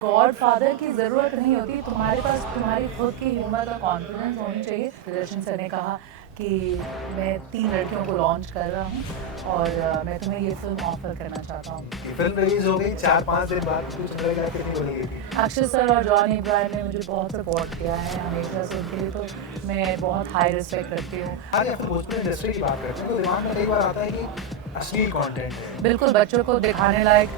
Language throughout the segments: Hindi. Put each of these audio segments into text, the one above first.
गॉडफादर की ज़रूरत नहीं होती, तुम्हारे पास तुम्हारी खुद की हिम्मत और कॉन्फिडेंस होनी चाहिए। प्रदर्शन सर ने कहा कि मैं 3 लड़कियों को लॉन्च कर रहा हूँ और मैं तुम्हें ये फिल्म ऑफर करना चाहता हूँ। फिल्म रिलीज हो गई 4-5 दिन बाद कुछ चंद्रा क्या कितनी बनी गई थी। अक्षय सर और जॉनी इब्राहिम ने मुझे बहुत सपोर्ट किया है हमेशा से, उनके लिए तो मैं बहुत हाई रिस्पेक्ट रखती हूँ। आज या फिर भोजपुरी इंडस्ट्री की बात करते हैं तो दिमाग में कई बार आता है कि अश्लील कंटेंट है। बिल्कुल बच्चों को दिखाने लायक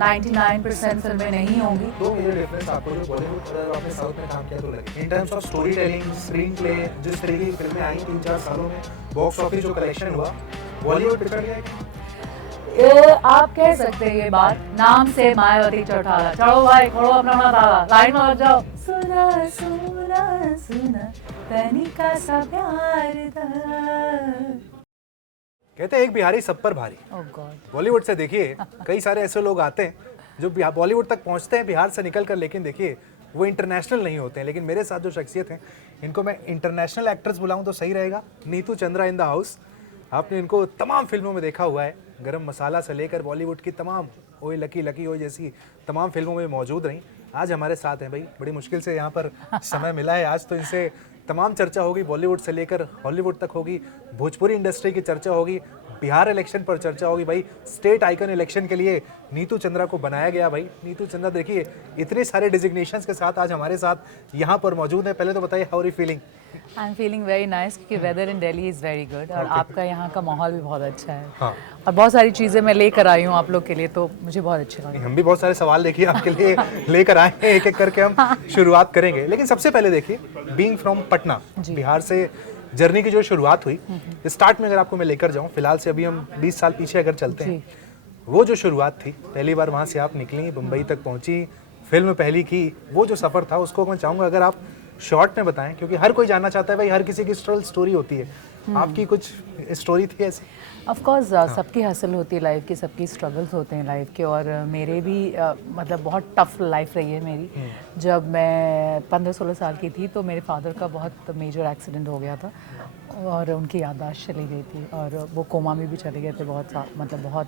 99% फिल्में नहीं होंगी। दो मेजर डिफरेंस आपको जो बॉलीवुड और आपने साउथ में काम किया तो लगे in terms of story telling, screen play, जिस तरीके की फिल्में आई 3-4 सालों में, बॉक्स ऑफिस जो कलेक्शन हुआ, बॉलीवुड पिछड़ गया। आप कह सकते हैं ये बात, नाम से मायावती चौटाला। चलो भाई खोलो अपना ताला, लाइन में लग जाओ। सुना सुना सुना तनिका सा प्यार था। कहते हैं एक बिहारी सब पर भारी। ओह गॉड। बॉलीवुड से देखिए कई सारे ऐसे लोग आते हैं जो बॉलीवुड तक पहुंचते हैं बिहार से निकल कर, लेकिन देखिए वो इंटरनेशनल नहीं होते हैं। लेकिन मेरे साथ जो शख्सियत हैं इनको मैं इंटरनेशनल एक्ट्रेस बुलाऊं तो सही रहेगा। Neetu Chandra in the house. आपने इनको तमाम फिल्मों में देखा हुआ है, गरम मसाला से लेकर बॉलीवुड की तमाम ओए लकी लकी ओए जैसी तमाम फिल्मों में मौजूद रही। आज हमारे साथ हैं भाई, बड़ी मुश्किल से यहाँ पर समय मिला है। आज तो इनसे तमाम चर्चा होगी, बॉलीवुड से लेकर हॉलीवुड तक होगी, भोजपुरी इंडस्ट्री की चर्चा होगी, बिहार इलेक्शन पर चर्चा होगी। भाई स्टेट आइकन इलेक्शन के लिए नीतू चंद्रा को बनाया गया। भाई नीतू चंद्रा देखिए इतने सारे डिजिग्नेशंस के साथ आज हमारे साथ यहाँ पर मौजूद है। पहले तो बताइए how are you feeling? I am feeling very nice क्योंकि weather in Delhi is very good और आपका यहाँ का माहौल भी बहुत अच्छा है। हाँ। और बहुत सारी चीज़ें मैं लेकर आई हूँ आप लोग के लिए, तो मुझे बहुत अच्छा लगा। हम भी बहुत सारे सवाल देखिए आपके लिए लेकर आए हैं, एक एक करके हम शुरुआत करेंगे। लेकिन सबसे पहले देखिए, बीइंग फ्रॉम पटना, बिहार से जर्नी की जो शुरुआत हुई, स्टार्ट में अगर आपको मैं लेकर जाऊं, फिलहाल से अभी हम 20 साल पीछे अगर चलते हैं, वो जो शुरुआत थी, पहली बार वहां से आप निकली, मुंबई तक पहुंची, फिल्म पहली की, वो जो सफर था उसको मैं चाहूंगा अगर आप शॉर्ट में बताएं, क्योंकि हर कोई जानना चाहता है भाई, हर किसी की स्टोरी होती है। आपकी कुछ स्टोरी थी ऐसी? ऑफ कोर्स सबकी हसल होती है लाइफ की, सबकी स्ट्रगल्स होते हैं लाइफ के, और मेरे भी मतलब बहुत टफ लाइफ रही है मेरी। जब मैं 15-16 साल की थी तो मेरे फादर का बहुत मेजर एक्सीडेंट हो गया था और उनकी याददाश्त चली गई थी और वो कोमा में भी चले गए थे मतलब बहुत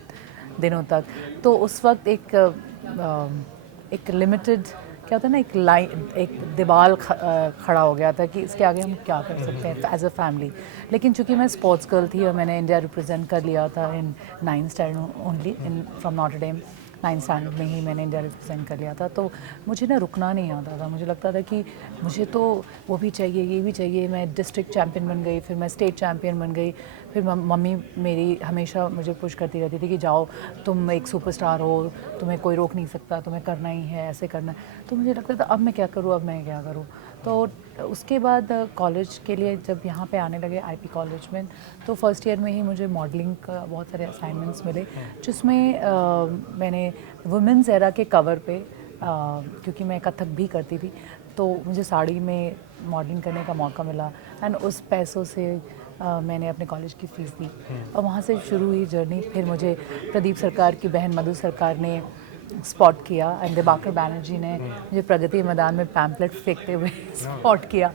दिनों तक। तो उस वक्त एक लिमिटेड क्या होता है ना, एक लाइन, एक दीवार खड़ा हो गया था कि इसके आगे हम क्या कर सकते हैं एज अ फैमिली। लेकिन चूंकि मैं स्पोर्ट्स गर्ल थी और मैंने इंडिया रिप्रेजेंट कर लिया था in 9th standard only, in from Notre Dame 9th standard में ही मैंने इंडिया रिप्रेजेंट कर लिया था, तो मुझे ना रुकना नहीं आता था। मुझे लगता था कि मुझे तो वो भी चाहिए, ये भी चाहिए। मैं डिस्ट्रिक्ट चैम्पियन बन गई, फिर मैं स्टेट चैम्पियन बन गई, फिर मम्मी मेरी हमेशा मुझे पुश करती रहती थी कि जाओ, तुम एक सुपरस्टार हो, तुम्हें कोई रोक नहीं सकता, तुम्हें करना ही है, ऐसे करना है। तो मुझे लगता था अब मैं क्या करूँ। तो उसके बाद कॉलेज के लिए जब यहाँ पे आने लगे आईपी कॉलेज में, तो फर्स्ट ईयर में ही मुझे मॉडलिंग का बहुत सारे असाइनमेंट्स मिले, जिसमें मैंने वुमेंस एरा के कवर पे, क्योंकि मैं कथक भी करती थी, तो मुझे साड़ी में मॉडलिंग करने का मौका मिला एंड उस पैसों से मैंने अपने कॉलेज की फ़ीस दी और वहाँ से शुरू हुई जर्नी। फिर मुझे प्रदीप सरकार की बहन मधु सरकार ने स्पॉट किया एंड दिवाकर बैनर्जी ने मुझे प्रगति मैदान में पैम्पलेट फेंकते हुए स्पॉट किया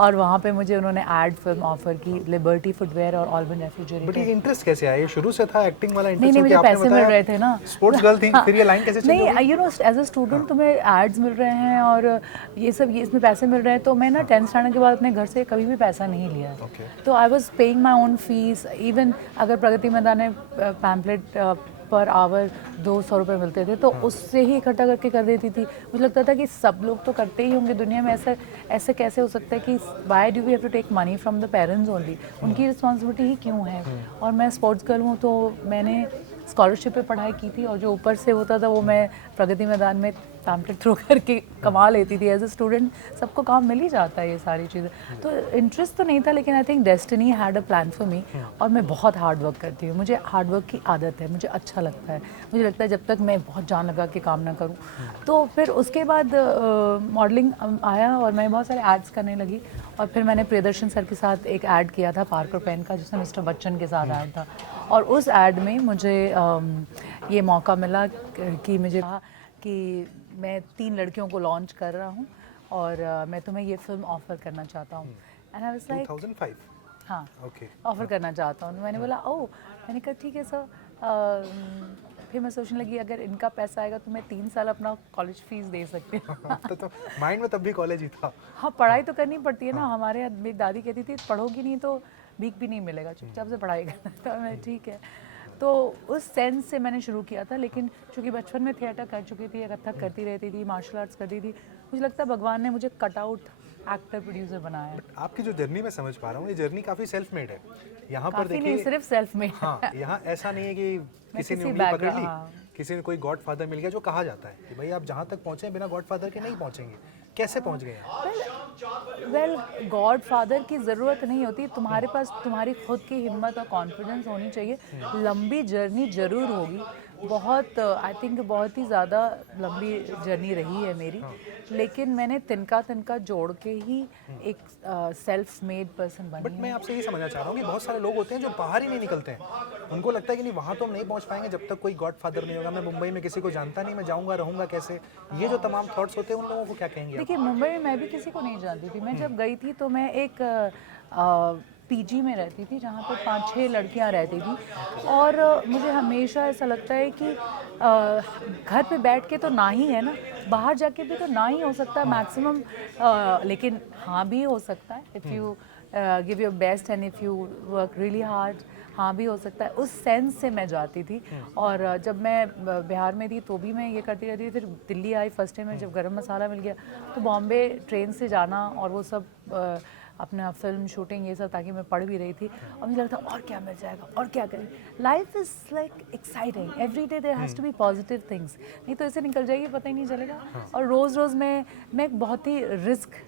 और वहाँ पे मुझे उन्होंने एड फिल्म ऑफर की, लिबर्टी फुटवेयर और ऑल्बन रेफ्रिजरेटर। बट ये इंटरेस्ट कैसे आया? ये शुरू से था एक्टिंग वाला इंटरेस्ट? नहीं, मुझे पैसे मिल रहे थे ना, स्पोर्ट्स गर्ल थी, फिर ये लाइन कैसे चली? नहीं, you know as a student तुम्हें एड्स मिल रहे हैं और ये इसमें पैसे मिल रहे हैं, तो मैं ना 10th स्टैंडर्ड के बाद अपने घर से कभी भी पैसा नहीं लिया है। तो I was paying my own fees. Even अगर प्रगति मैदान में पैम्पलेट पर आवर 200 रुपये मिलते थे, तो उससे ही इकट्ठा करके कर देती थी। मुझे लगता था कि सब लोग तो करते ही होंगे दुनिया में, ऐसे कैसे हो सकता है कि why do we have to take money from the parents only, उनकी रिस्पॉन्सिबिलिटी ही क्यों है। और मैं स्पोर्ट्स गर्ल हूँ, तो मैंने स्कॉलरशिप पे पढ़ाई की थी और जो ऊपर से होता था वो मैं प्रगति मैदान में पैम्पलेट थ्रो करके कमा लेती थी। एज अ स्टूडेंट सबको काम मिल ही जाता है ये सारी चीज़ें, तो इंटरेस्ट तो नहीं था, लेकिन I think destiny had a plan for me. और मैं बहुत हार्ड वर्क करती हूँ, मुझे हार्ड वर्क की आदत है, मुझे अच्छा लगता है। मुझे लगता है जब तक मैं बहुत जान लगा के काम ना करूँ। तो फिर उसके बाद मॉडलिंग आया और मैं बहुत सारे एड्स करने लगी और फिर मैंने प्रियदर्शन सर के साथ एक ऐड किया था पार्कर पेन का, जिसमें मिस्टर बच्चन के साथ ऐड था। और उस ऐड में मुझे ये मौका मिला कि मुझे कहा कि मैं 3 लड़कियों को लॉन्च कर रहा हूँ और मैं तुम्हें ये फिल्म ऑफ़र करना चाहता हूँ। And I was like 2005? हाँ, ओके। ऑफ़र करना चाहता हूँ। मैंने बोला ओह, मैंने कहा ठीक है सर, फिर मैं सोचने लगी अगर इनका पैसा आएगा तो मैं 3 साल अपना कॉलेज फीस दे सकती हूँ। तो माइंड में तब भी कॉलेज ही था। हाँ, पढ़ाई तो करनी पड़ती है ना। हमारे यहाँ मेरी दादी कहती थी पढ़ोगी नहीं तो भीख भी नहीं मिलेगा, चुपचाप से पढ़ाई करना। तो मैं ठीक है। तो उस सेंस से मैंने शुरू किया था, लेकिन चूँकि बचपन में थिएटर कर चुकी थी, कथक करती रहती थी, मार्शल आर्ट्स करती थी, मुझे लगता है भगवान ने मुझे कटआउट एक्टर प्रोड्यूसर बनाया है। आपकी जो जर्नी मैं समझ पा रहा हूँ, ये जर्नी काफ़ी सेल्फ मेड है। यहाँ पर काफ़ी नहीं, देखिए, सिर्फ सेल्फ में। हाँ, यहाँ ऐसा नहीं है कि किसी ने किसी उंगली पकड़ ली, हाँ। किसी ने कोई गॉड फादर मिल गया, जो कहा जाता है कि भाई आप जहाँ तक पहुँचे बिना गॉड फादर के नहीं पहुँचेंगे। कैसे पहुँच गए आप? वेल, गॉड फादर की ज़रूरत नहीं होती, तुम्हारे पास तुम्हारी खुद की हिम्मत और कॉन्फिडेंस होनी चाहिए। लंबी जर्नी ज़रूर होगी, बहुत आई थिंक बहुत ही ज़्यादा लंबी जर्नी रही है मेरी, लेकिन मैंने तिनका तिनका जोड़ के ही एक सेल्फ मेड पर्सन बट बनी मैं हूँ। आपसे ये समझना चाह रहा हूँ कि बहुत सारे लोग होते हैं जो बाहर ही नहीं निकलते हैं। उनको लगता है कि नहीं, वहाँ तो हम नहीं पहुँच पाएंगे जब तक कोई गॉड फादर नहीं होगा। मैं मुंबई में किसी को जानता नहीं, मैं जाऊँगा रहूँगा कैसे? ये जो तमाम थॉट्स होते हैं, उन लोगों को क्या कहेंगे आप? देखिए, मुंबई में मैं भी किसी को नहीं जानती थी। मैं जब गई थी तो मैं एक पीजी में रहती थी जहाँ पे 5-6 लड़कियाँ रहती थी, और मुझे हमेशा ऐसा लगता है कि घर पे बैठ के तो ना ही है ना, बाहर जाके भी तो ना ही हो सकता है मैक्सिमम, लेकिन हाँ भी हो सकता है if you give your best and if you work really hard, हाँ भी हो सकता है। उस सेंस से मैं जाती थी। और जब मैं बिहार में थी तो भी मैं ये करती रहती थी। फिर दिल्ली आई फर्स्ट टाइम में, जब गरम मसाला मिल गया तो बॉम्बे ट्रेन से जाना और वो सब अपना फिल्म शूटिंग ये सब, ताकि मैं पढ़ भी रही थी और मुझे लगता और क्या मिल जाएगा और क्या करें। Life is like exciting, every day there has to be positive things, नहीं तो ऐसे निकल जाएगी पता ही नहीं चलेगा। और रोज़ रोज़ मैं एक बहुत ही रिस्क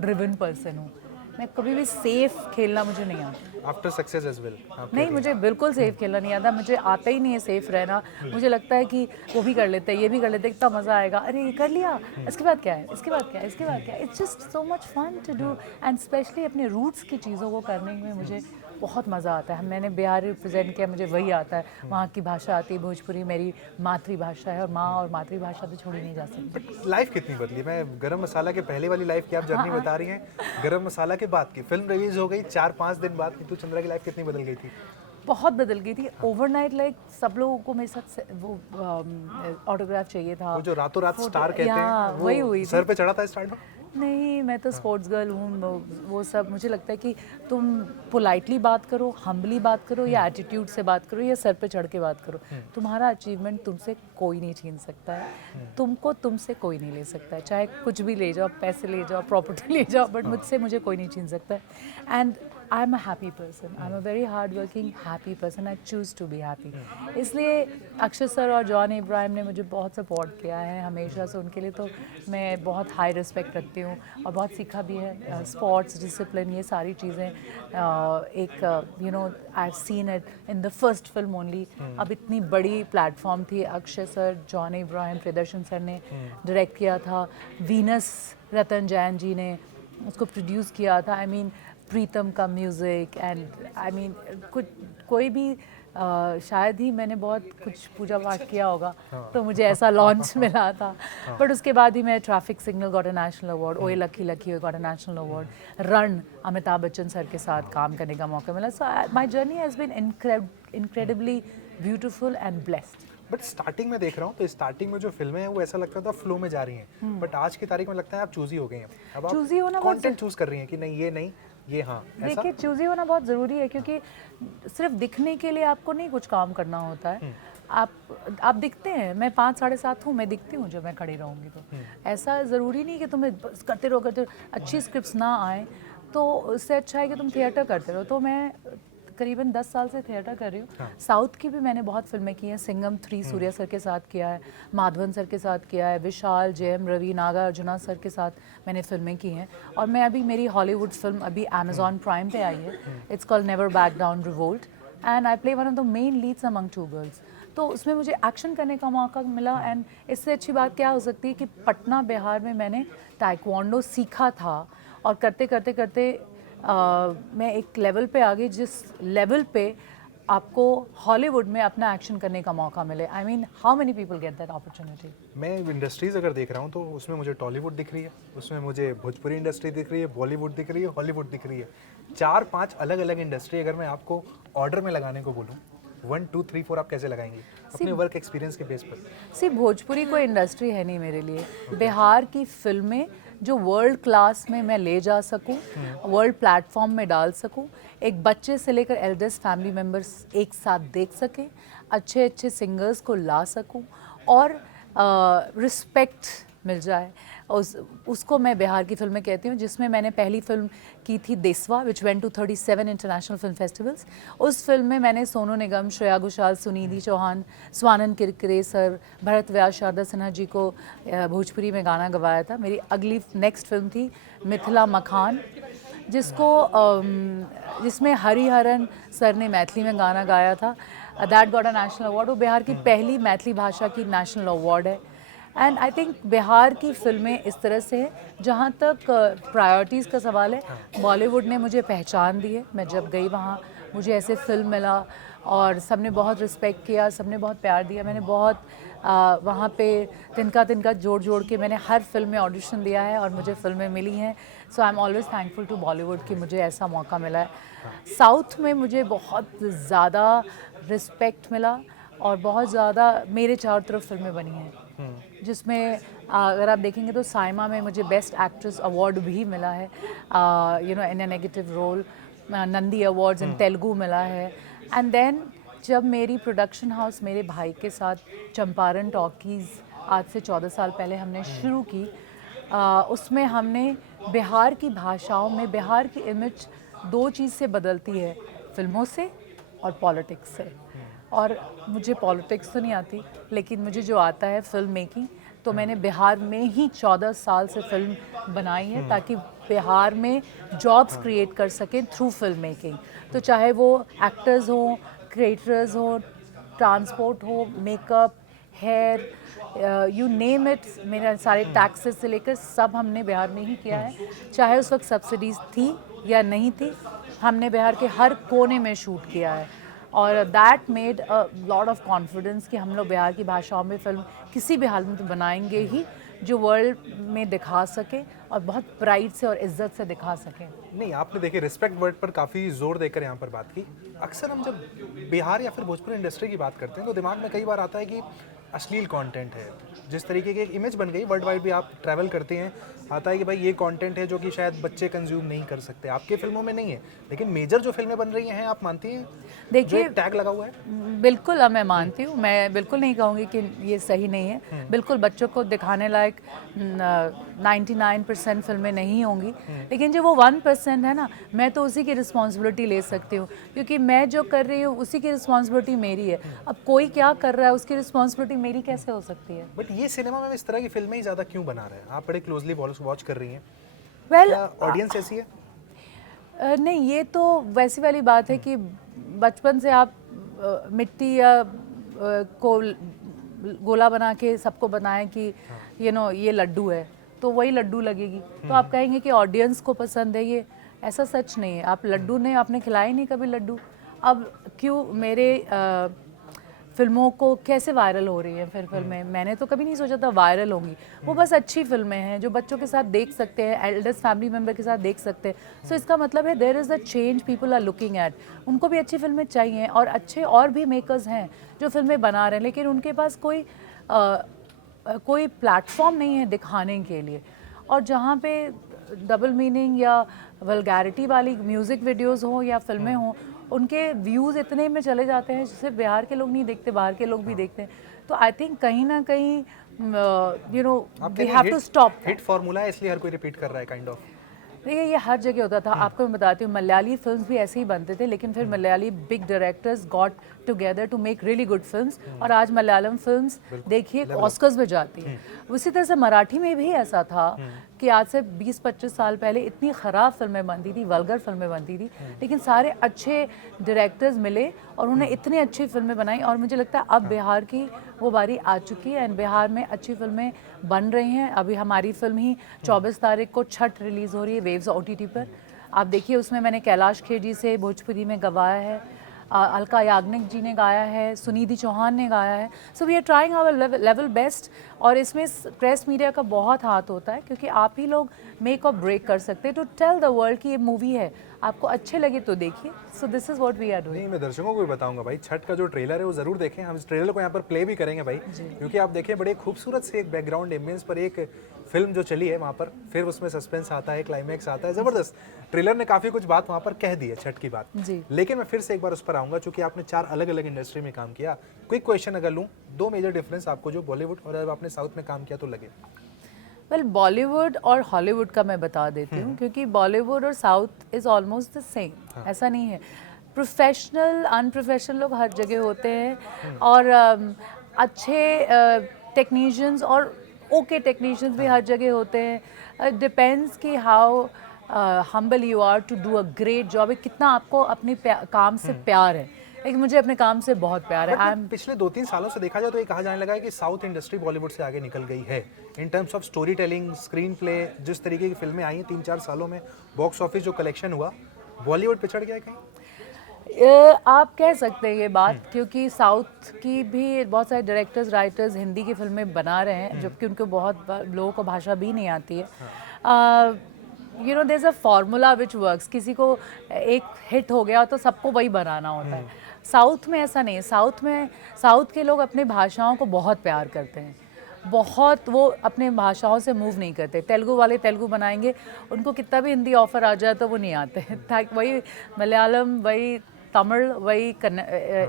ड्रिवन पर्सन हूँ। मैं कभी भी सेफ खेलना मुझे नहीं आता। After success as well. नहीं, मुझे बिल्कुल सेफ खेलना नहीं आता, मुझे आता ही नहीं है सेफ रहना। मुझे लगता है कि वो भी कर लेते हैं, ये भी कर लेते हैं, कितना मज़ा आएगा, अरे ये कर लिया, इसके बाद क्या है, इसके बाद क्या है, इसके बाद क्या है। It's just so much fun to do, and specially अपने रूट्स की चीज़ों को करने में मुझे बहुत मज़ा आता है। मैंने बिहार रिप्रेजेंट किया, मुझे वही आता है, वहाँ की भाषा आती है, भोजपुरी मेरी मातृभाषा है, और माँ और मातृभाषा तो छोड़ी नहीं जा सकती। लाइफ कितनी बदली? मैं गरम मसाला के पहले वाली लाइफ की आप जर्नी बता रही हैं, गरम मसाला के बाद की फिल्म रिलीज हो गई 4-5 दिन बाद, नीतू चंद्रा की लाइफ कितनी बदल गई थी? बहुत बदल गई थी ओवरनाइट। लाइक सब लोगों को मेरे साथ वो ऑटोग्राफ चाहिए था। वो जो रातों रात स्टार कहते हैं, वही हुई वो थी। सर पे चढ़ा था स्टार? नहीं, मैं तो स्पोर्ट्स गर्ल हूँ। वो सब मुझे लगता है कि तुम पोलाइटली बात करो, हम्बली बात करो, या एटीट्यूड से बात करो, या सर पे चढ़ के बात करो, तुम्हारा अचीवमेंट तुमसे कोई नहीं छीन सकता है। तुमको तुमसे कोई नहीं ले सकता है, चाहे कुछ भी ले जाओ, पैसे ले जाओ, प्रॉपर्टी ले जाओ, बट मुझे कोई नहीं छीन सकता है। And I am a happy person, I am a very hard working happy person, I choose to be happy. इसलिए अक्षय सर और जॉन इब्राहिम ने मुझे बहुत सपोर्ट किया है हमेशा से, उनके लिए तो मैं बहुत हाई रिस्पेक्ट रखती हूँ और बहुत सीखा भी है। स्पोर्ट्स डिसिप्लिन, ये सारी चीज़ें एक you know I have seen it in the first film only. अब इतनी बड़ी प्लेटफॉर्म थी, Akshay sir, John Ibrahim, Priyadarshan sir ने डायरेक्ट किया था, वीनस रतन जैन जी ने उसको प्रोड्यूस किया था। आई मीन प्रीतम का म्यूज़िक, एंड आई मीन कोई भी शायद ही मैंने बहुत कुछ पूजा पाठ किया होगा तो मुझे ऐसा लॉन्च मिला था। बट उसके बाद ही मैं traffic signal got a national award, ओए lucky lucky got a national award, रण अमिताभ बच्चन सर के साथ काम करने का मौका मिला। So my journey has been incredibly beautiful and blessed. But starting में देख रहा हूँ तो स्टार्टिंग में जो फिल्में हैं वो ऐसा लगता था फ्लो में जा रही हैं, बट आज की तारीख में लगता है आप चूजी हो गई हैं। अब चूजी होना आप कंटेंट चूज कर रही हैं कि नहीं ये नहीं ये हाँ, ऐसा? देखिए, चूजी होना बहुत ज़रूरी है, क्योंकि सिर्फ दिखने के लिए आपको नहीं कुछ काम करना होता है। आप दिखते हैं, मैं 5-7.5 हूँ, मैं दिखती हूँ जब मैं खड़ी रहूँगी तो। ऐसा ज़रूरी नहीं कि तुम्हें बस करते रहो अच्छी स्क्रिप्ट्स ना आए तो उससे अच्छा है कि तुम थिएटर करते रहो। तो मैं करीबन 10 साल से थिएटर कर रही हूँ। साउथ की भी मैंने बहुत फिल्में की हैं, सिंघम 3 सूर्या सर के साथ किया है, माधवन सर के साथ किया है, विशाल, जेएम रवि, नागा अर्जुना सर के साथ मैंने फिल्में की हैं। और मैं अभी मेरी हॉलीवुड फिल्म अभी अमेजॉन प्राइम पे आई है, it's called never back down revolt, and I play one of the main Leeds among 2 girls. तो उसमें मुझे एक्शन करने का मौका मिला, एंड इससे अच्छी बात क्या हो सकती है कि पटना बिहार में मैंने ताइक्वांडो सीखा था, और करते करते करते मैं एक लेवल पे आ गई जिस लेवल पे आपको हॉलीवुड में अपना एक्शन करने का मौका मिले। I mean how many people get that opportunity. मैं इंडस्ट्रीज अगर देख रहा हूँ तो उसमें मुझे टॉलीवुड दिख रही है, उसमें मुझे भोजपुरी इंडस्ट्री दिख रही है, बॉलीवुड दिख रही है, हॉलीवुड दिख रही है। 4-5 अलग अलग इंडस्ट्री अगर मैं आपको ऑर्डर में लगाने को बोलूँ 1 2 3 4 आप कैसे लगाएंगी अपने वर्क एक्सपीरियंस के बेस पर? सी भोजपुरी कोई इंडस्ट्री है नहीं मेरे लिए। बिहार की फिल्में जो वर्ल्ड क्लास में मैं ले जा सकूं, वर्ल्ड प्लेटफॉर्म में डाल सकूं, एक बच्चे से लेकर एल्डेस्ट फैमिली मेम्बर्स एक साथ देख सकें, अच्छे अच्छे सिंगर्स को ला सकूं और रिस्पेक्ट मिल जाए, उसको मैं बिहार की फिल्में कहती हूँ। जिसमें मैंने पहली फिल्म की थी Deswa, which went to 37 international film festivals. उस फिल्म में मैंने सोनू निगम, श्रेया घोषाल, सुनिधि चौहान, स्वानंद किरकिरे सर, भरत व्यास, शारदा सिन्हा जी को भोजपुरी में गाना गवाया था। मेरी अगली नेक्स्ट फिल्म थी मिथिला मखान, जिसमें हरिहरन सर ने मैथिली में गाना गाया था। That got a national award. वो बिहार की पहली मैथिली भाषा की नेशनल अवार्ड है। एंड आई थिंक बिहार की फिल्में इस तरह से हैं। जहाँ तक प्रायोरिटीज़ का सवाल है, बॉलीवुड ने मुझे पहचान दी है। मैं जब गई वहाँ मुझे ऐसे फिल्म मिला और सबने बहुत रिस्पेक्ट किया, सबने बहुत प्यार दिया। मैंने बहुत वहाँ पे तिनका तिनका जोड़ के मैंने हर फिल्म में ऑडिशन दिया है और मुझे फिल्में मिली हैं। So I am always thankful to Bollywood कि मुझे ऐसा मौका मिला है। साउथ में मुझे बहुत ज़्यादा रिस्पेक्ट मिला और बहुत ज़्यादा मेरे चारों तरफ फिल्में बनी हैं, जिसमें अगर आप देखेंगे तो साइमा में मुझे बेस्ट एक्ट्रेस अवार्ड भी मिला है, you know, in a negative role. Nandi awards in Telugu मिला है। एंड देन जब मेरी प्रोडक्शन हाउस मेरे भाई के साथ चंपारण टॉकीज़ आज से 14 साल पहले हमने शुरू की, उसमें हमने बिहार की भाषाओं में बिहार की इमेज दो चीज़ से बदलती है, फिल्मों से और पॉलिटिक्स से। और मुझे पॉलिटिक्स तो नहीं आती, लेकिन मुझे जो आता है फिल्म मेकिंग, तो मैंने बिहार में ही 14 साल से फिल्म बनाई है ताकि बिहार में जॉब्स क्रिएट कर सकें थ्रू फिल्म मेकिंग। तो चाहे वो एक्टर्स हों, क्रिएटर्स हों, ट्रांसपोर्ट हो, makeup, hair, you name it, मेरे सारे टैक्सेस से लेकर सब हमने बिहार में ही किया है। चाहे उस वक्त सब्सिडीज़ थी या नहीं थी, हमने बिहार के हर कोने में शूट किया है। और that made a lot of confidence कि हम लोग बिहार की भाषाओं में फिल्म किसी भी हाल में तो बनाएंगे ही, जो वर्ल्ड में दिखा सके और बहुत प्राइड से और इज्जत से दिखा सके। नहीं, आपने देखिए रिस्पेक्ट वर्ड पर काफ़ी जोर देकर यहाँ पर बात की। अक्सर हम जब बिहार या फिर भोजपुरी इंडस्ट्री की बात करते हैं तो दिमाग में कई बार आता है कि अश्लील कंटेंट है। जिस तरीके की एक इमेज बन गई, वर्ल्ड वाइड भी आप ट्रैवल करते हैं, आता है कि भाई ये कंटेंट है जो कि शायद बच्चे कंज्यूम नहीं कर सकते। आपके फिल्मों में नहीं है, लेकिन मेजर जो फिल्में बन रही हैं, आप मानती हैं देखिए टैग लगा हुआ है? बिल्कुल, मैं मानती हूँ। मैं बिल्कुल नहीं कहूँगी कि ये सही नहीं है। बिल्कुल बच्चों को दिखाने लायक 99% फिल्में नहीं होंगी, लेकिन जो वो 1% है ना, मैं तो उसी की रिस्पॉन्सिबिलिटी ले सकती हूँ, क्योंकि मैं जो कर रही हूँ उसी की रिस्पॉन्सिबिलिटी मेरी है। अब कोई क्या कर रहा है उसकी रिस्पॉन्सिबिलिटी मेरी कैसे हो सकती है? बट ये सिनेमा में इस तरह की फिल्में ही ज़्यादा क्यों बना रहे हैं? आप बड़े क्लोजली वॉच कर रही हैं। वेल, ऑडियंस ऐसी है? नहीं, ये तो वैसी वाली बात है कि बचपन से आप मिट्टी या को गोला बना के सबको बनाएं कि यू नो ये लड्डू है, तो वही लड्डू लगेगी। तो आप कहेंगे कि ऑडियंस को पसंद है ये, ऐसा सच नहीं है। आप लड्डू ने आपने खिलाए नहीं कभी लड्डू। अब क्यों मेरे फिल्मों को कैसे वायरल हो रही हैं फिर फिल्में? मैंने तो कभी नहीं सोचा था वायरल होंगी। वो बस अच्छी फिल्में हैं जो बच्चों के साथ देख सकते हैं, एल्डर्स फैमिली मेम्बर के साथ देख सकते हैं। सो इसका मतलब है there is a change people are looking at. उनको भी अच्छी फिल्में चाहिए और अच्छे और भी मेकर्स हैं जो फिल्में बना रहे हैं, लेकिन उनके पास कोई प्लेटफॉर्म नहीं है दिखाने के लिए। और जहाँ पे डबल मीनिंग या वल्गैरिटी वाली म्यूज़िक वीडियोज़ हों या फिल्में हों, उनके व्यूज़ इतने में चले जाते हैं जिसे बिहार के लोग नहीं देखते, बाहर के लोग भी देखते हैं। तो आई थिंक कहीं ना कहीं you know we have to stop. Hit formula है इसलिए हर कोई रिपीट कर रहा है काइंड ऑफ। देखिए ये हर जगह होता था। आपको मैं बताती हूँ, मलयाली फिल्म्स भी ऐसे ही बनते थे, लेकिन फिर Malayali big directors got together to make really good films, और आज मलयालम फिल्म्स देखिए ऑस्कर्स में जाती हैं। उसी तरह से मराठी में भी ऐसा था कि आज से 20-25 साल पहले इतनी ख़राब फिल्में बनती थी, वल्गर फिल्में बनती थी, लेकिन सारे अच्छे डायरेक्टर्स मिले और उन्होंने इतनी अच्छी फिल्में बनाई। और मुझे लगता है अब बिहार की वो बारी आ चुकी है एंड बिहार में अच्छी फिल्में बन रही हैं। अभी हमारी फिल्म ही 24 तारीख को छठ रिलीज़ हो रही है वेव्स OTT पर। आप देखिए उसमें मैंने कैलाश खेजी से भोजपुरी में गवाया है, अलका याग्निक जी ने गाया है, सुनिधि चौहान ने गाया है। So we are trying our level best और इसमें प्रेस मीडिया का बहुत हाथ होता है, क्योंकि आप ही लोग मेक और ब्रेक कर सकते हैं टू टेल द वर्ल्ड कि ये मूवी है, आपको अच्छे लगे तो देखिए। So this is what we are doing. नहीं, मैं दर्शकों को भी बताऊंगा भाई, छठ का जो ट्रेलर है वो जरूर देखें। हम इस ट्रेलर को यहाँ पर प्ले भी करेंगे भाई, क्योंकि आप देखें बड़े खूबसूरत से एक बैकग्राउंड एम्बियंस पर एक फिल्म जो चली है वहाँ पर, फिर उसमें सस्पेंस आता है, क्लाइमैक्स आता है, जबरदस्त। ट्रेलर ने काफी कुछ बात वहाँ पर कह दी है छठ की बात जी। लेकिन मैं फिर से एक बार उस पर आऊंगा, चूंकि आपने 4 अलग अलग इंडस्ट्री में काम किया। क्विक क्वेश्चन अगर लूँ, 2 मेजर डिफरेंस आपको जो बॉलीवुड और अब आपने साउथ में काम किया तो लगे? वेल, बॉलीवुड और हॉलीवुड का मैं बता देती हूँ, क्योंकि बॉलीवुड और south is almost the same. ऐसा नहीं है, प्रोफेशनल अनप्रोफेशनल लोग हर जगह होते हैं, और अच्छे टेक्नीशियंस और ओके टेक्नीशियंस भी हर जगह होते हैं। डिपेंड्स कि how humble you are to do a great job, कितना आपको अपने काम से प्यार है। लेकिन मुझे अपने काम से बहुत प्यार है। But पिछले 2-3 सालों से देखा जाए तो ये कहा जाने लगा है कि साउथ इंडस्ट्री बॉलीवुड से आगे निकल गई है in terms of story telling, screen play. जिस तरीके की फिल्में आई हैं 3-4 सालों में, बॉक्स ऑफिस जो कलेक्शन हुआ, बॉलीवुड पिछड़ गया है कहीं? आप कह सकते हैं ये बात, क्योंकि साउथ की भी बहुत सारे डायरेक्टर्स राइटर्स हिंदी की फिल्में बना रहे हैं, जबकि उनको बहुत लोगों को भाषा भी नहीं आती है। You know, there is a formula which works. किसी को एक हिट हो गया तो सबको वही बनाना होता है। साउथ में ऐसा नहीं है। साउथ के लोग अपने भाषाओं को बहुत प्यार करते हैं, बहुत। वो अपने भाषाओं से मूव नहीं करते। तेलुगु वाले तेलुगु बनाएंगे, उनको कितना भी हिंदी ऑफर आ जाए तो वो नहीं आते हैं। वही मलयालम, वही तमिल, वही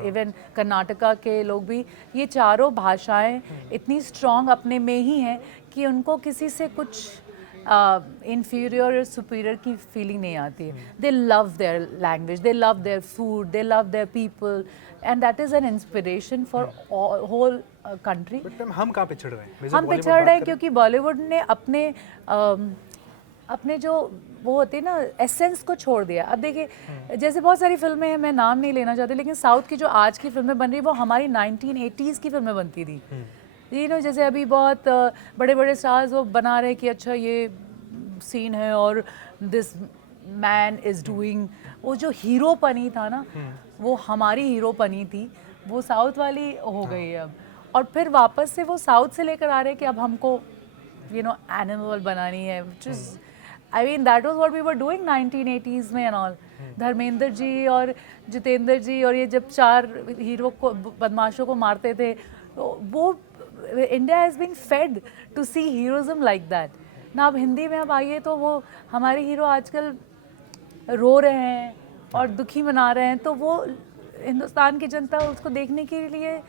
इवन कर्नाटका के लोग भी, ये चारों भाषाएं इतनी स्ट्रॉन्ग अपने में ही हैं कि उनको किसी से कुछ inferior or superior की फीलिंग नहीं आती है। They love their language, they love their food, they love their people, and that is an inspiration for all, whole country. But ma'am हम कहाँ पिछड़ रहे हैं? हम पिछड़ रहे हैं क्योंकि बॉलीवुड ने अपने जो वो होते हैं ना एसेंस को छोड़ दिया। अब देखिए, जैसे बहुत सारी फिल्में हैं, मैं नाम नहीं लेना चाहती, लेकिन साउथ की जो आज की फिल्में बन रही है वो हमारी 1980s की फिल्में बनती थी। यू नो, जैसे अभी बहुत बड़े बड़े स्टार्स वो बना रहे हैं कि अच्छा ये सीन है और दिस मैन इज़ डूइंग, वो जो हीरोपनी था ना, वो हमारी हीरोपनी थी, वो साउथ वाली हो गई है अब। और फिर वापस से वो साउथ से लेकर आ रहे हैं कि अब हमको यू नो एनिमल बनानी है, which is, I mean that was what we were doing 1980s में एंड ऑल। धर्मेंद्र जी और जितेंद्र जी और ये जब 4 हीरो को, बदमाशों को मारते थे, तो वो India has been fed to see heroism like that ना। अब हिंदी में अब आइए तो वो हमारे हीरो आजकल रो रहे हैं और दुखी मना रहे हैं, तो वो हिंदुस्तान की जनता उसको देखने के लिए,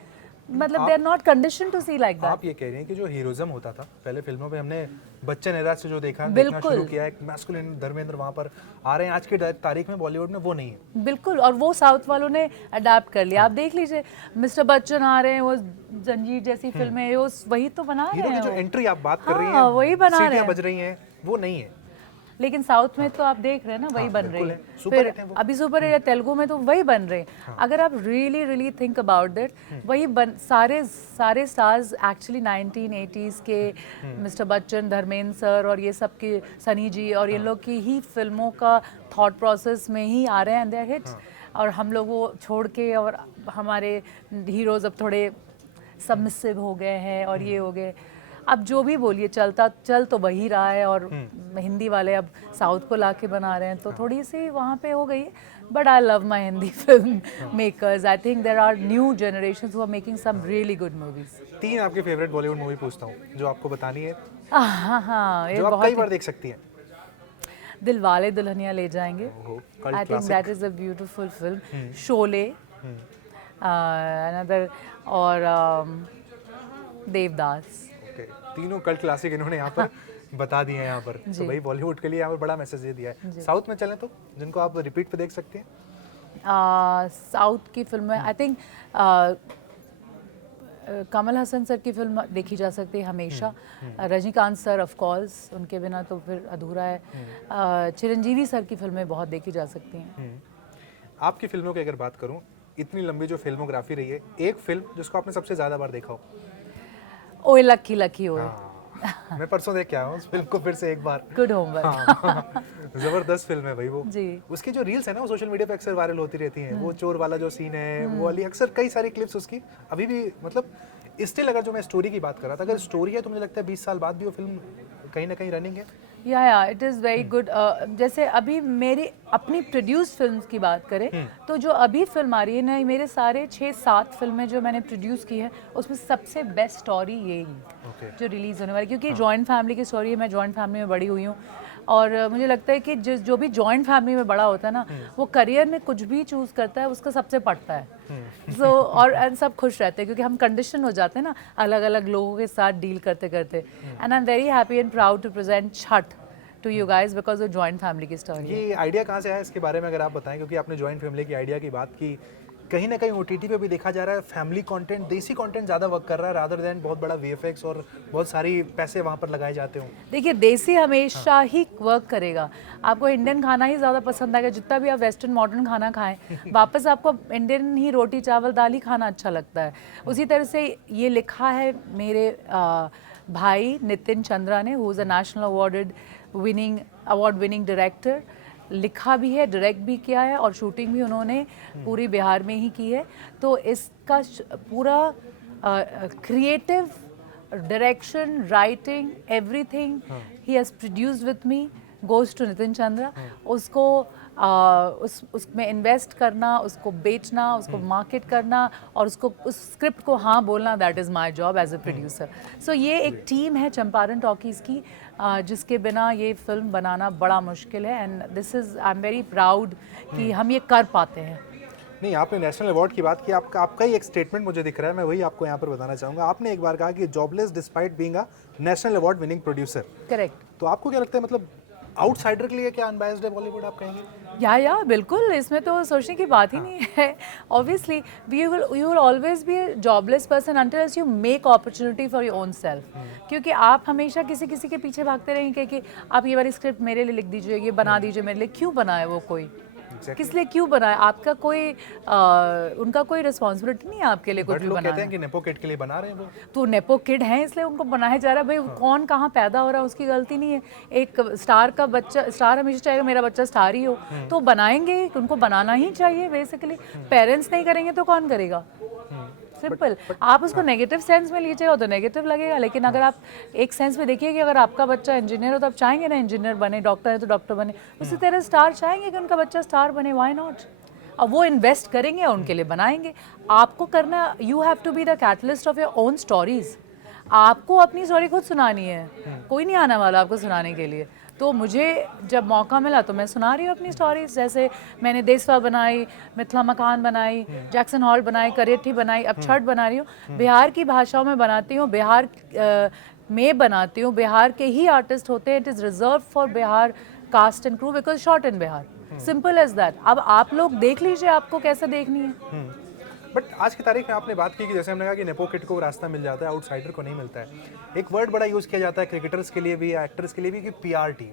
मतलब they are not condition to see like that. आप ये कह रहे हैं कि जो हीरोइज्म होता था पहले फिल्मों में, हमने बच्चन एरा से जो देखना शुरू किया, एक मैस्कुलिन धर्मेंद्र वहाँ पर आ रहे हैं, आज की तारीख में बॉलीवुड में वो नहीं है। बिल्कुल, और वो साउथ वालों ने अडेप्ट कर लिया। आप देख लीजिए, मिस्टर बच्चन आ रहे हैं, वो जंजीर जैसी फिल्में, वो वही तो बना रहे हैं। हीरो की जो एंट्री आप बात कर रही हैं, वही बना रहे हैं, बज रही हैं, वो नहीं है। लेकिन साउथ में तो आप देख रहे हैं ना, वही बन रही है। फिर अभी सुपर हिट तेलुगु में तो वही बन रहे हैं। अगर आप रियली थिंक अबाउट दैट, वही सारे स्टार्स एक्चुअली 1980s के, मिस्टर बच्चन, धर्मेंद्र सर और ये सब के, सनी जी और ये लोग की ही फिल्मों का थॉट प्रोसेस में ही आ रहे हैं, एंड दे आर हिट्स। और हम लोग वो छोड़ के, और हमारे हीरोज अब थोड़े सबमिसिव हो गए हैं और ये हो गए। अब जो भी बोलिए, चल तो वही रहा है, और हिंदी वाले अब साउथ को लाके बना रहे हैं, तो थोड़ी सी वहाँ पे हो गई है। But I love my Hindi film makers. I think there are new generations who are making some really good movies. 3 आपके फेवरेट बॉलीवुड मूवी पूछता हूँ जो आपको बतानी है। हाँ, ये जो आप कई बार देख सकती हैं। दिलवाले दुल्हनिया ले जाएंगे, आई think that is a beautiful film. Sholay, another, और देवदास। तीनों कल्ट क्लासिक इन्होंने यहाँ पर बता दिए हैं यहाँ पर। तो भाई बॉलीवुड के लिए यहाँ पर बड़ा मैसेज दे दिया है। साउथ में चलें तो, जिनको आप रिपीट पे देख सकते हैं। साउथ की फिल्में I think Kamal Haasan sir की फिल्म देखी जा सकती है हमेशा। रजनीकांत सर ऑफ कोर्स, उनके बिना तो फिर अधूरा है। चिरंजीवी सर की फिल्में बहुत देखी जा सकती हैं। आपकी फिल्मों की अगर बात करूँ, इतनी लंबी जो फिल्मोग्राफी रही है, एक फिल्म जिसको आपने सबसे ज़्यादा बार देखा हो? ओए लकी लकी ओए। मैं परसों देख के आया हूँ उस फिल्म को फिर से एक बार। Good homework. जबरदस्त फिल्म है भाई वो जी। उसकी जो रील्स है ना, वो सोशल मीडिया पे अक्सर वायरल होती रहती हैं। वो चोर वाला जो सीन है, वो वाली अक्सर कई सारी क्लिप्स उसकी अभी भी, मतलब स्टिल अगर जो मैं स्टोरी की बात कर रहा था, अगर स्टोरी है तो मुझे लगता है 20 साल बाद भी वो फिल्म कहीं ना कहीं रनिंग है। या इट इज़ वेरी गुड। जैसे अभी मेरी अपनी प्रोड्यूस फिल्म्स की बात करें तो जो अभी फिल्म आ रही है ना, मेरे सारे 6-7 फिल्में जो मैंने प्रोड्यूस की है उसमें सबसे बेस्ट स्टोरी यही है जो रिलीज़ होने वाली, क्योंकि जॉइंट फैमिली की स्टोरी है। मैं जॉइंट फैमिली में बड़ी हुई हूँ और मुझे लगता है कि जो भी जॉइंट फैमिली में बड़ा होता है ना, वो करियर में कुछ भी चूज़ करता है उसका सबसे पड़ता है। सो और सब खुश रहते हैं क्योंकि हम कंडीशन हो जाते हैं ना अलग अलग लोगों के साथ डील करते करते। And I am very happy and proud to present Chhath to you guys because of joint family की स्टोरी। ये आइडिया कहाँ से आया, इसके बारे में अगर आप बताएं, क्योंकि आपने जॉइंट फैमिली की आइडिया की बात की, कहीं ना कहीं ओटीटी पे भी देखा जा रहा है फैमिली कंटेंट, देसी कंटेंट ज़्यादा वर्क कर रहा है रादर देन बहुत बड़ा वीएफएक्स और बहुत सारी पैसे वहाँ पर लगाए जाते हों। देखिए देसी हमेशा ही वर्क करेगा। आपको इंडियन खाना ही ज़्यादा पसंद आएगा, जितना भी आप वेस्टर्न मॉडर्न खाना खाएं वापस आपको इंडियन ही रोटी चावल दाल ही खाना अच्छा लगता है। उसी तरह से ये लिखा है मेरे भाई नितिन चंद्रा ने, who is a national award winning director. लिखा भी है, डायरेक्ट भी किया है और शूटिंग भी उन्होंने पूरी बिहार में ही की है। तो इसका पूरा क्रिएटिव डायरेक्शन, राइटिंग, एवरीथिंग ही has produced with me goes to Nitin Chandra. उसको उसमें इन्वेस्ट करना, उसको बेचना, उसको मार्केट करना और उसको उस स्क्रिप्ट को हाँ बोलना, that is my job as a producer. So ये एक टीम है चंपारण टॉकीज़ की जिसके बिना ये फिल्म बनाना बड़ा मुश्किल है। And this is I am very proud कि हम ये कर पाते हैं। नहीं, आपने नेशनल अवार्ड की बात की, आपका ही एक स्टेटमेंट मुझे दिख रहा है, मैं वही आपको यहाँ पर बताना चाहूँगा। आपने एक बार कहा कि jobless despite being a national award winning producer. Correct. तो आपको क्या लगता है, मतलब आउटसाइडर के लिए क्या अनबायस्ड है बॉलीवुड, आप कहेंगे? या बिल्कुल, इसमें तो सोचने की बात ही नहीं है। Obviously you will always be a jobless person until you make opportunity for your own self. क्योंकि आप हमेशा किसी किसी के पीछे भागते रहेंगे कि आप ये वाली स्क्रिप्ट मेरे लिए लिख दीजिए, ये बना दीजिए मेरे लिए। क्यों बनाए वो कोई? किस लिए क्यों बनाए? आपका कोई उनका कोई रिस्पॉन्सिबिलिटी नहीं है आपके लिए कुछ भी बनाना। कहते हैं कि नेपो किड के लिए बना रहे हैं वो। तो नेपो किड हैं इसलिए उनको बनाया जा रहा है। भाई कौन कहाँ पैदा हो रहा है उसकी गलती नहीं है। एक स्टार का बच्चा, स्टार हमेशा चाहेगा मेरा बच्चा स्टार ही हो, तो बनाएंगे, उनको बनाना ही चाहिए बेसिकली। पेरेंट्स नहीं करेंगे तो कौन करेगा? सिंपल। आप उसको नेगेटिव सेंस में लीजिएगा तो नेगेटिव लगेगा, लेकिन अगर आप एक सेंस में देखिए कि अगर आपका बच्चा इंजीनियर हो तो आप चाहेंगे ना इंजीनियर बने, डॉक्टर है तो डॉक्टर बने। उसी तरह स्टार चाहेंगे कि उनका बच्चा स्टार बने, व्हाई नॉट? अब वो इन्वेस्ट करेंगे, उनके लिए बनाएंगे। आपको करना, you have to be the catalyst of your own stories. आपको अपनी स्टोरी खुद सुनानी है, कोई नहीं आने वाला आपको सुनाने के लिए। तो मुझे जब मौका मिला तो मैं सुना रही हूँ अपनी स्टोरीज। जैसे मैंने देसवा बनाई, मिथिला मकान बनाई, जैक्सन हॉल बनाई, करेठी बनाई, अब छठ बना रही हूँ। बिहार की भाषाओं में बनाती हूँ, बिहार में बनाती हूँ। बिहार के ही आर्टिस्ट होते हैं। It is reserve for Bihar cast and crew because shot in Bihar. Simple as that. अब आप लोग देख लीजिए आपको कैसे देखनी है। बट आज की तारीख में आपने बात की कि जैसे हमने कहा कि नेपो किड को रास्ता मिल जाता है, आउटसाइडर को नहीं मिलता है। एक वर्ड बड़ा यूज़ किया जाता है क्रिकेटर्स के लिए भी, एक्टर्स के लिए भी, कि पीआर टीम।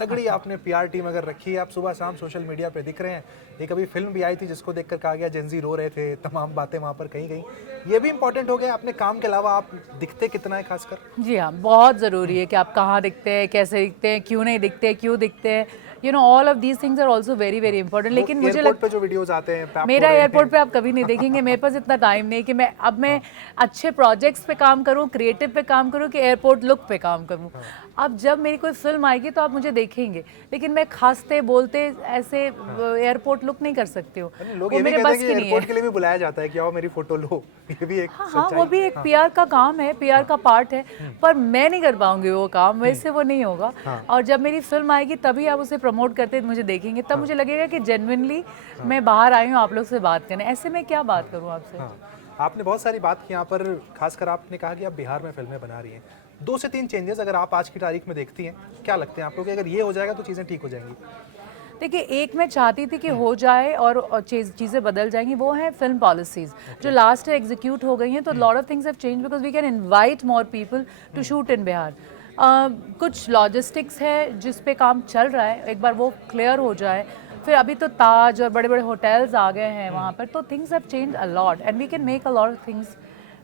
तगड़ी आपने पीआर टीम अगर रखी है, आप सुबह शाम सोशल मीडिया पे दिख रहे हैं। एक अभी फिल्म भी आई थी जिसको देखकर कहा गया जेंजी रो रहे थे, तमाम बातें वहाँ पर कहीं कहीं। ये भी इंपॉर्टेंट हो गया अपने काम के अलावा आप दिखते कितना है खासकर। जी हाँ, बहुत ज़रूरी है कि आप कहाँ दिखते हैं, कैसे दिखते हैं, क्यों नहीं दिखते, क्यों दिखते हैं। You know all of these things are also very very important. लेकिन मुझे लगता है जो वीडियोस आते हैं मेरा एयरपोर्ट पे आप कभी नहीं देखेंगे। मेरे पास इतना टाइम नहीं कि मैं अच्छे प्रोजेक्ट्स पे काम करूं, क्रिएटिव पे काम करूं, कि एयरपोर्ट लुक पे काम करूं। अब जब मेरी कोई फिल्म आएगी तो आप मुझे देखेंगे, लेकिन मैं खासते बोलते ऐसे एयरपोर्ट लुक नहीं कर सकती हूँ। लोग ये भी कहते हैं कि एयरपोर्ट के लिए भी बुलाया जाता है कि आओ मेरी फोटो लो। ये भी एक हाँ, वो भी एक पीआर का काम है, पीआर का पार्ट है। पर मैं नहीं कर पाऊंगी वो काम, वैसे वो नहीं होगा। और जब मेरी फिल्म आएगी तभी आप उसे प्रमोट करते मुझे देखेंगे, तब मुझे लगेगा कि जेन्युइनली मैं बाहर आई हूँ आप लोग से बात करने। ऐसे में क्या बात करूँ आपसे। आपने बहुत सारी बात की यहाँ पर, खासकर आपने कहा कि आप बिहार में फिल्में बना रही हैं। 2 से 3 चेंजेस अगर आप आज की तारीख में देखती हैं, क्या लगते हैं आपको कि अगर ये हो जाएगा तो चीज़ें ठीक हो जाएंगी? देखिए, एक मैं चाहती थी कि हो जाए और चीज़ें बदल जाएंगी, वो है फिल्म पॉलिसीज़ जो लास्ट ईयर एग्जीक्यूट हो गई हैं। तो lot of things have change because we can invite more people to shoot in Bihar. कुछ लॉजिस्टिक्स है जिस पे काम चल रहा है, एक बार वो क्लियर हो जाए। फिर अभी तो ताज और बड़े बड़े होटल्स आ गए हैं वहाँ पर, तो things have change a lot and we can make a lot of things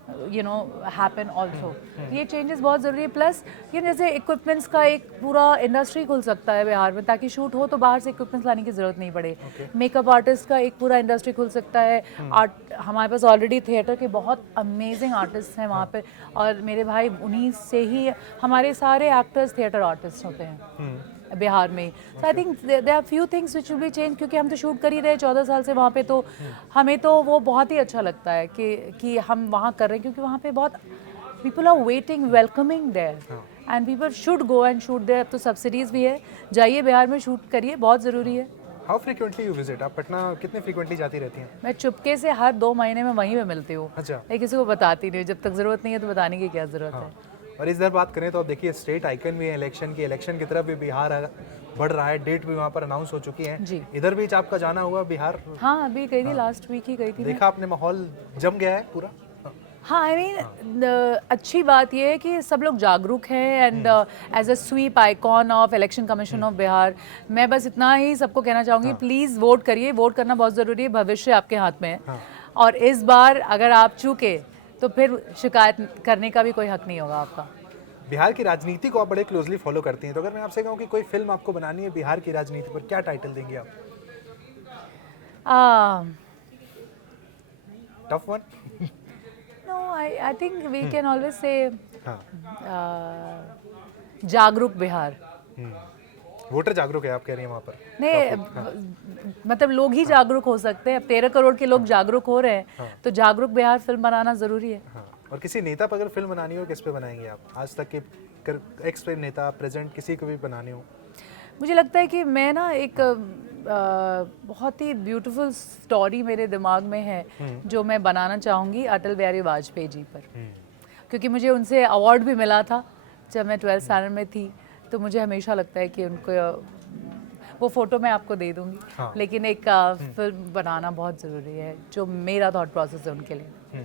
happen also. ये चेंजेस बहुत ज़रूरी है। प्लस ये जैसे इक्विपमेंट्स का एक पूरा इंडस्ट्री खुल सकता है बिहार में, ताकि शूट हो तो बाहर से इक्विपमेंट्स लाने की ज़रूरत नहीं पड़े। मेकअप आर्टिस्ट का एक पूरा इंडस्ट्री खुल सकता है। आर्ट हमारे पास ऑलरेडी थिएटर के बहुत अमेजिंग आर्टिस्ट हैं वहाँ पे, और मेरे भाई उन्हीं से ही हमारे सारे एक्टर्स थिएटर आर्टिस्ट होते हैं बिहार में। So I think there are few things which will be change, क्योंकि हम तो शूट कर ही रहे 14 साल से वहाँ पे, तो हमें तो वो बहुत ही अच्छा लगता है कि हम वहाँ कर रहे हैं, क्योंकि वहाँ पे बहुत people are waiting, welcoming there, and people should go and shoot there. तो सब्सिडीज़ भी है, जाइए बिहार में शूट करिए, बहुत ज़रूरी है। How frequently you visit? आप पटना कितने फ्रीक्वेंटली जाती रहती हैं? मैं चुपके से हर 2 महीने में वहीं पे मिलती हूँ। अच्छा। लेकिन किसी को बताती नहीं, जब तक ज़रूरत नहीं है तो बताने की क्या ज़रूरत है। और इस बार बात करें तो आप देखिए स्टेट आइकन भी है इलेक्शन की तरफ भी बिहार बढ़ रहा है, डेट भी वहाँ पर अनाउंस हो चुकी है जी। इधर भी आपका जाना हुआ बिहार? हाँ, अभी गई थी, लास्ट वीक ही गई थी। देखा आपने माहौल जम गया है पूरा? हाँ, आई मीन अच्छी बात यह है कि सब लोग जागरूक हैं, and as a sweep icon of election commission of Bihar, मैं बस इतना ही सबको कहना चाहूँगी, प्लीज़ वोट करिए। वोट करना बहुत ज़रूरी है, भविष्य आपके हाथ में है। और इस बार अगर आप चूके तो फिर शिकायत करने का भी कोई हक नहीं होगा आपका। बिहार की राजनीति को आप बड़े क्लोजली फॉलो करती हैं, तो अगर मैं आपसे कहूँ कि कोई फिल्म आपको बनानी है बिहार की राजनीति पर, क्या टाइटल देंगे आप? Tough one? No, I think we can always say जागरूक बिहार। वोटर जागरूक है आप कह रही हैं वहाँ पर? नहीं, मतलब लोग ही जागरूक हो सकते हैं। अब 13 करोड़ के लोग जागरूक हो रहे हैं, तो जागरूक बिहार फिल्म बनाना ज़रूरी है। और किसी नेता पर अगर फिल्म बनानी हो, किस पे बनाएंगे आप? आज तक के एक्स नेता, प्रेजेंट, किसी को भी बनानी हो? मुझे लगता है कि मैं ना एक बहुत ही ब्यूटीफुल स्टोरी मेरे दिमाग में है जो मैं बनाना चाहूँगी अटल बिहारी वाजपेयी जी पर, क्योंकि मुझे उनसे अवार्ड भी मिला था जब मैं 12th स्टैंडर्ड में थी। तो मुझे हमेशा लगता है कि उनको वो फ़ोटो मैं आपको दे दूँगी। लेकिन एक फिल्म बनाना बहुत ज़रूरी है, जो मेरा थॉट प्रोसेस है उनके लिए।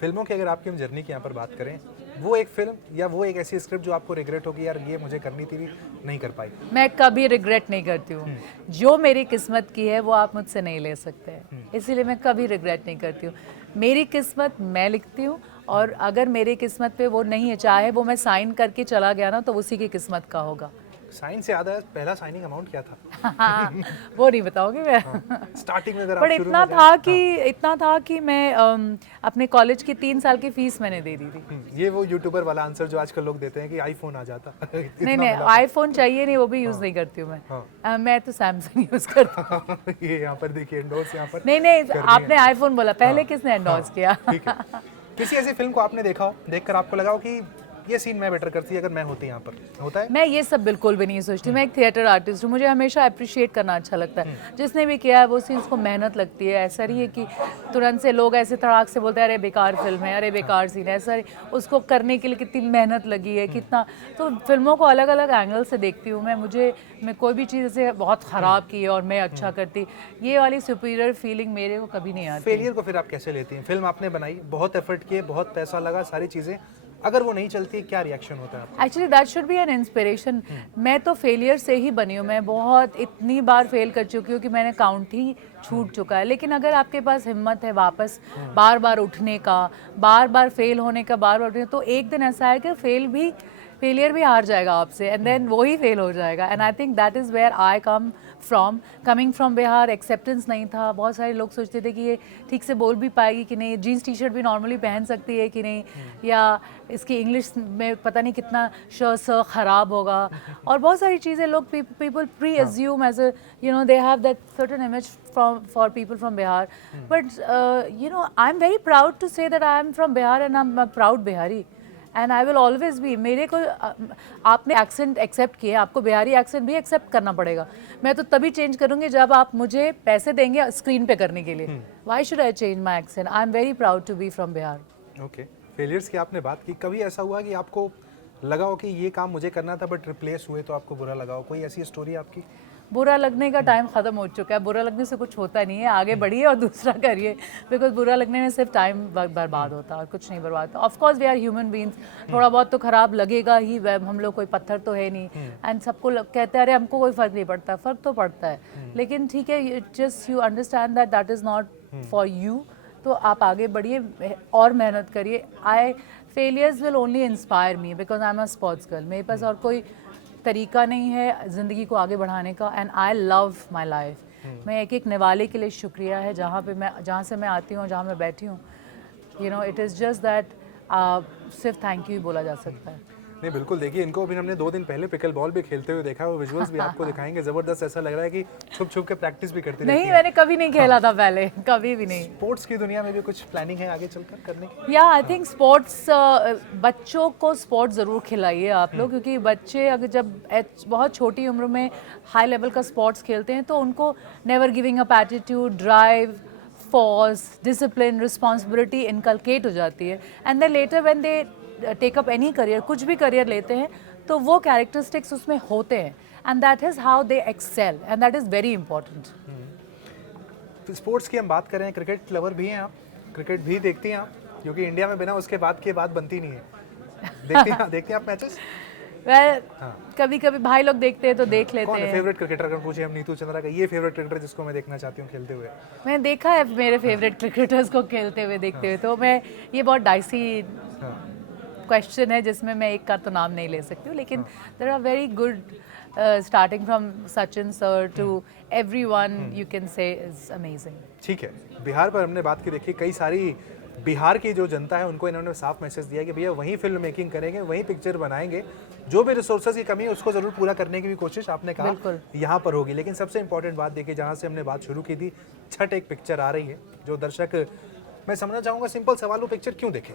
फिल्मों की अगर आपकी हम जर्नी की यहाँ पर बात करें, वो एक फिल्म या वो एक ऐसी स्क्रिप्ट जो आपको रिग्रेट होगी, यार ये मुझे करनी थी, नहीं कर पाई? मैं कभी रिग्रेट नहीं करती हूँ। जो मेरी किस्मत की है वो आप मुझसे नहीं ले सकते हैं, इसीलिए मैं कभी रिग्रेट नहीं करती हूँ। मेरी किस्मत मैं लिखती हूँ, और अगर मेरी किस्मत पे वो नहीं है, चाहे वो मैं साइन करके चला गया ना, तो उसी की किस्मत का होगा। साइन से याद है, पहला साइनिंग अमाउंट क्या था? वो नहीं बताओगे मैं। स्टार्टिंग में अगर आप पर शुरू इतना में था इतना था कि मैं अपने कॉलेज की 3 साल की फीस मैंने दे दी थी। ये वो यूट्यूबर वाला आंसर जो आजकल लोग देते हैं कि आईफोन आ जाता। नहीं, आईफोन चाहिए नहीं, वो भी यूज नहीं करती हूँ मैं। मैं तो सैमसंग यूज करती हूँ। ये यहाँ पर देखिए एंडोर्स यहाँ पर। नहीं, आपने आईफोन बोला, पहले किसने एंडोर्स किया? ठीक है। किसी ऐसी फिल्म को आपने देखा हो, देखकर आपको लगा हो कि ये सीन मैं बेटर करती अगर मैं होती यहाँ पर? होता है? मैं ये सब बिल्कुल भी नहीं सोचती। मैं एक थिएटर आर्टिस्ट हूँ, मुझे हमेशा अप्रिशिएट करना अच्छा लगता है। जिसने भी किया है वो सीन्स को मेहनत लगती है। ऐसा नहीं है कि तुरंत से लोग ऐसे तड़ाक से बोलते हैं अरे बेकार फिल्म है, अरे बेकार सीन है। ऐसा उसको करने के लिए कितनी मेहनत लगी है, कितना। तो फिल्मों को अलग अलग एंगल से देखती हूँ मैं कोई भी चीज़ ऐसे बहुत ख़राब की है और मैं अच्छा करती, ये वाली सुपीरियर फीलिंग मेरे को कभी नहीं आती। फेलियर को फिर आप कैसे लेती हैं? फिल्म आपने बनाई, बहुत एफर्ट किए, बहुत पैसा लगा, सारी चीज़ें, अगर वो नहीं चलती क्या रिएक्शन होता है आपका? Actually that should be an inspiration. मैं तो फेलियर से ही बनी हूँ। मैं बहुत इतनी बार फेल कर चुकी हूँ कि मैंने काउंट ही छूट चुका है। लेकिन अगर आपके पास हिम्मत है वापस बार बार उठने का, बार बार फेल होने का, बार बार उठने, तो एक दिन ऐसा है कि फेलियर भी हार जाएगा आपसे, एंड देन वो ही फेल हो जाएगा। And I think that is where I coming from Bihar. Acceptance नहीं था। बहुत सारे लोग सोचते थे कि ये ठीक से बोल भी पाएगी कि नहीं, जीन्स टी शर्ट भी नॉर्मली पहन सकती है कि नहीं, या इसकी इंग्लिश में पता नहीं कितना श खराब होगा, और बहुत सारी चीज़ें लोग people pre assume as a they have that certain image for people from Bihar. But I am very proud to say that I am from Bihar and I am proud Bihari, and I will always be. मेरे को आपने एक्सेंट एक्सेप्ट किए, आपको बिहारी एक्सेंट भी एक्सेप्ट करना पड़ेगा। मैं तो तभी चेंज करूँगी जब आप मुझे पैसे देंगे स्क्रीन पे करने के लिए। Why should I change my accent? I am very proud to be from Bihar. Okay, failures की आपने बात की, कभी ऐसा हुआ कि आपको लगा हो कि ये काम मुझे करना था बट रिप्लेस हुए तो आपको बुरा लगा हो? कोई ऐसी स्टोरी आपकी? बुरा लगने का टाइम ख़त्म हो चुका है। बुरा लगने से कुछ होता नहीं है, आगे बढ़िए और दूसरा करिए, बिकॉज बुरा लगने में सिर्फ टाइम बर्बाद होता है और कुछ नहीं बर्बाद होता। Of course we are human beings, थोड़ा बहुत तो ख़राब लगेगा ही, हम लोग कोई पत्थर तो है नहीं। एंड सबको कहते हैं अरे हमको कोई फ़र्क नहीं पड़ता, फ़र्क तो पड़ता है। लेकिन ठीक है, just you understand that is not for you, तो आप आगे बढ़िए और मेहनत करिए. Failures will only inspire me because I am a sports girl. मेरे पास और कोई तरीका नहीं है ज़िंदगी को आगे बढ़ाने का. And I love my life. मैं एक एक निवाले के लिए शुक्रिया है जहाँ से मैं आती हूँ, जहाँ मैं बैठी हूँ. You know, it is just that सिर्फ थैंक यू ही बोला जा सकता है. नहीं बिल्कुल, देखिए इनको अभी हमने 2 दिन पहले पिकल बॉल भी खेलते हुए देखा, वो विजुअल्स भी आपको दिखाएंगे. ज़बरदस्त, ऐसा लग रहा है कि छुप छुप के प्रैक्टिस भी करती रहती नहीं, हैं. मैंने कभी नहीं खेला था पहले, कभी भी नहीं. स्पोर्ट्स की दुनिया में भी कुछ प्लानिंग है आगे चलकर करने की? या आई थिंक स्पोर्ट्स, बच्चों को स्पोर्ट्स ज़रूर खिलाइए आप लोग, क्योंकि बच्चे अगर जब बहुत छोटी उम्र में हाई लेवल का स्पोर्ट्स खेलते हैं तो उनको never giving up attitude, drive, force, discipline, responsibility inculcate हो जाती है. And then later when they take up any career, कुछ भी करियर लेते हैं, तो वो कैरेक्टरिस्टिक्स उसमें होते हैं. And that is how they excel and that is very important. Sports की हम बात करें, क्रिकेट लवर भी हैं आप, क्रिकेट भी देखती हैं आप? क्योंकि इंडिया में बिना उसके बाद की बात बनती नहीं है. देखती हैं आप मैचेस? वेल, कभी कभी भाई लोग देखते हैं तो देख लेते कौन है हैं. Favourite cricketer? अगर पूछे हम नीतू चंद्रा का, ये फेवरेट क्रिकेटर जिसको मैं देखना चाहती हूँ खेलते हुए. मैंने देखा है मेरे फेवरेट क्रिकेटर्स को खेलते हुए, देखते हुए. तो मैं, ये बहुत डाइसी क्वेश्चन है जिसमें मैं एक का तो नाम नहीं ले सकती हूँ, लेकिन there are very good, starting from Sachin sir to everyone, you can say is amazing. ठीक है, बिहार पर हमने बात की. देखिए कई सारी बिहार की जो जनता है उनको इन्होंने साफ मैसेज दिया कि भैया वहीं फिल्म मेकिंग करेंगे, वहीं पिक्चर बनाएंगे, जो भी रिसोर्सेज की कमी है उसको जरूर पूरा करने की भी कोशिश आपने कहा यहाँ पर होगी. लेकिन सबसे इंपॉर्टेंट बात देखिए, जहाँ से हमने बात शुरू की थी, छठ एक पिक्चर आ रही है जो दर्शक, मैं समझना चाहूँगा सिंपल सवाल, वो पिक्चर क्यों देखें,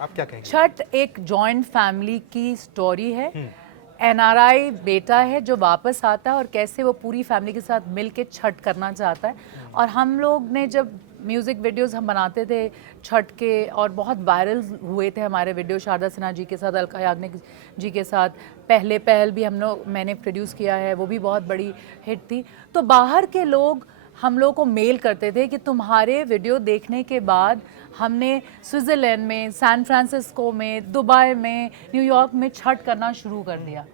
आप क्या कहेंगे? छठ एक जॉइंट फैमिली की स्टोरी है. एनआरआई बेटा है जो वापस आता है और कैसे वो पूरी फैमिली के साथ मिल के छठ करना चाहता है. और हम लोग ने जब म्यूज़िक वीडियोस हम बनाते थे छठ के, और बहुत वायरल हुए थे हमारे वीडियो, शारदा सिन्हा जी के साथ, अलका याग्निक जी के साथ. पहल भी मैंने प्रोड्यूस किया है, वो भी बहुत बड़ी हिट थी. तो बाहर के लोग हम लोग को मेल करते थे कि तुम्हारे वीडियो देखने के बाद हमने स्विट्ज़रलैंड में, सैन फ्रांसिस्को में, दुबई में, न्यूयॉर्क में छठ करना शुरू कर दिया.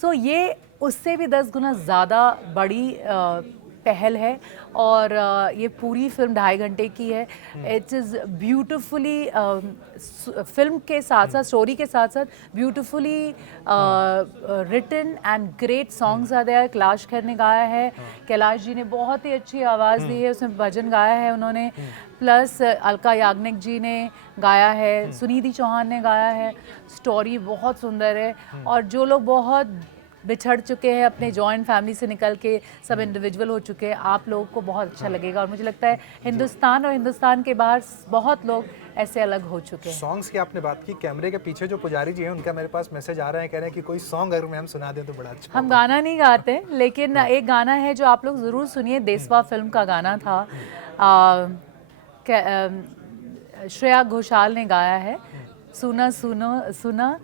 सो ये उससे भी 10 गुना ज़्यादा बड़ी पहल है. और ये पूरी फिल्म 2.5 घंटे की है. इट इज़ ब्यूटिफुली, फिल्म के साथ साथ, स्टोरी के साथ साथ beautifully written and great songs are there. Kailash Kher ने गाया है, कैलाश जी ने बहुत ही अच्छी आवाज़ दी है, उसमें भजन गाया है उन्होंने. प्लस अलका याग्निक जी ने गाया है, सुनिधि चौहान ने गाया है. स्टोरी बहुत सुंदर है. और जो लोग बहुत बिछड़ चुके हैं अपने जॉइंट फैमिली से निकल के, सब इंडिविजुअल हो चुके हैं, आप लोगों को बहुत अच्छा लगेगा. और मुझे लगता है हिंदुस्तान और हिंदुस्तान के बाहर बहुत लोग ऐसे अलग हो चुके हैं. सॉन्ग्स की आपने बात की, कैमरे के पीछे जो पुजारी जी हैं उनका मेरे पास मैसेज आ रहा है, कह रहे हैं कि कोई सॉन्ग अगर मैं हम सुना दें तो बड़ा अच्छा. हम गाना नहीं गाते, लेकिन एक गाना है जो आप लोग ज़रूर सुनिए, देसवा फिल्म का गाना था. श्रेया घोषाल ने गाया है. सुना सुनो सुना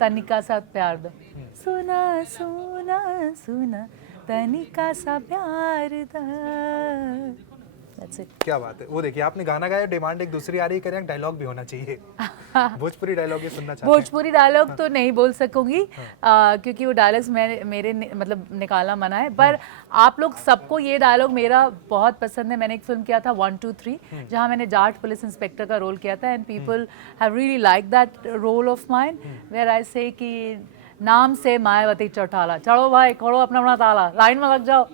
तनिका सा प्यार दो, सुना सुना सुना तनिका सा प्यार दा. That's it. क्या बात है. वो देखिए आपने गाना गाया, डिमांड एक दूसरी आ रही, करें डायलॉग भी होना चाहिए. भोजपुरी डायलॉग ये सुनना चाहते हैं? भोजपुरी डायलॉग तो नहीं बोल सकूंगी, क्योंकि वो डायलॉग्स मेरे मतलब निकालना मना है. पर आप लोग सबको ये डायलॉग मेरा बहुत पसंद है. मैंने एक फिल्म किया था 1 2 3, जहाँ मैंने जाट पुलिस इंस्पेक्टर का रोल किया था. And people have really like that role of mine, where I say कि नाम से मायावती चौटाला, चढ़ो भाई खोलो अपना अपना ताला, लाइन में लग जाओ.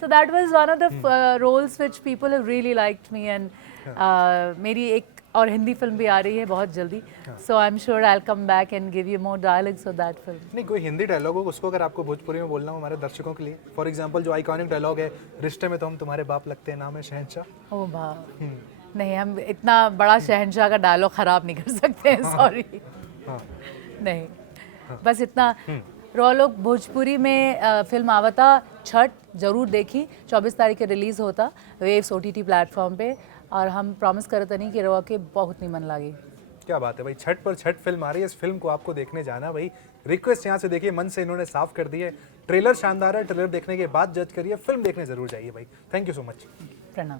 So that was one of the roles which people have really liked me. And मेरी एक और हिंदी फिल्म भी आ रही है बहुत जल्दी, so I am sure I will come back and give you more dialogues of that film. नहीं, कोई हिंदी डायलॉग हो उसको अगर आपको भोजपुरी में बोलना हो हमारे दर्शकों के लिए, फॉर एग्जांपल जो आइकॉनिक डायलॉग है, रिश्ते में तो हम तुम्हारे बाप लगते हैं, नाम है शहंशाह. ओ वाह, नहीं हम इतना बड़ा शहंशाह का डायलॉग खराब नहीं कर सकते हैं, सॉरी. नहीं, बस इतना. रो लोग भोजपुरी में फिल्म आवता छठ जरूर देखी. 24 तारीख के रिलीज होता वेव्स OTT प्लेटफॉर्म पे. और हम प्रॉमिस करते नहीं कि रवा के बहुत नहीं मन लगी. क्या बात है भाई, छठ पर छठ फिल्म आ रही है, इस फिल्म को आपको देखने जाना भाई. रिक्वेस्ट यहाँ से देखिए, मन से इन्होंने साफ कर दी है. ट्रेलर शानदार है, ट्रेलर देखने के बाद जज करिए, फिल्म देखने जरूर जाइए भाई. Thank you so much. प्रणाम.